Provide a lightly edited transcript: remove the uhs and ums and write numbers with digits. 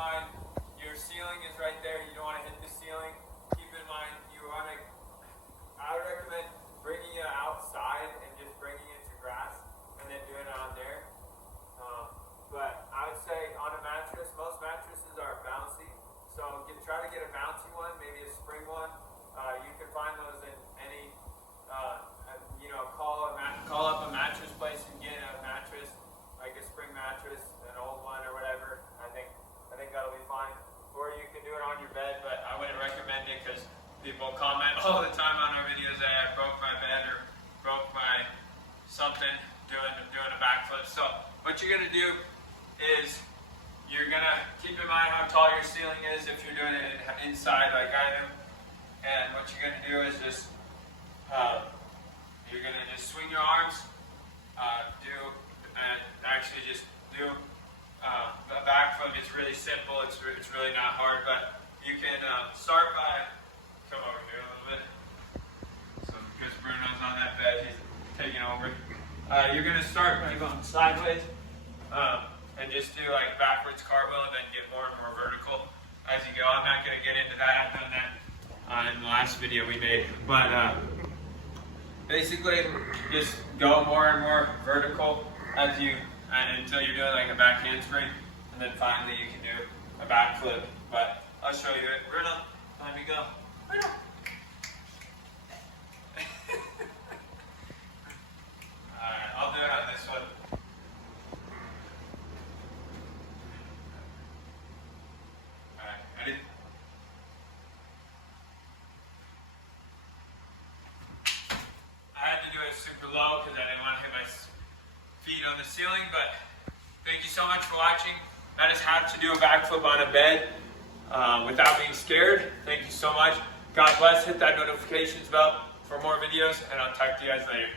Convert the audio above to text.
mind, your ceiling is right there. You don't want to hit the ceiling. Keep in mind, I would recommend bringing it outside and just bringing it to grass and then doing it on there. But I would say on a mattress, most mattresses are bouncy. So try to get a bouncy one, maybe a spring one. You can find those in any, call up a mattress place and get a mattress, like a spring mattress, an old one or whatever. I think that'll be fine. Or you can do it on your bed, but I wouldn't recommend it because people comment all the time on our videos that I broke my bed or broke my something doing a backflip. So what you're gonna do is you're gonna keep in mind how tall your ceiling is if you're doing it inside like I am. And what you're gonna do is just you're gonna just swing your arms, just do a backflip. It's really simple. It's really not hard, but you can start by come over here a little bit. So because Bruno's on that bed, he's taking over. You're gonna start by going sideways and just do like backwards cartwheel, and then get more and more vertical as you go. I'm not gonna get into that. I've done that in the last video we made, but basically just go more and more vertical until you're doing like a back handspring, and then finally you can do a backflip. But I'll show you it. Bruno, let me go. Bruno. Alright, I'll do it on this one. Alright, ready? I had to do it super low because I didn't want to hit my feet on the ceiling, but thank you so much for watching. That is how to do a backflip on a bed without being scared. Thank you so much. God bless. Hit that notifications bell for more videos, and I'll talk to you guys later.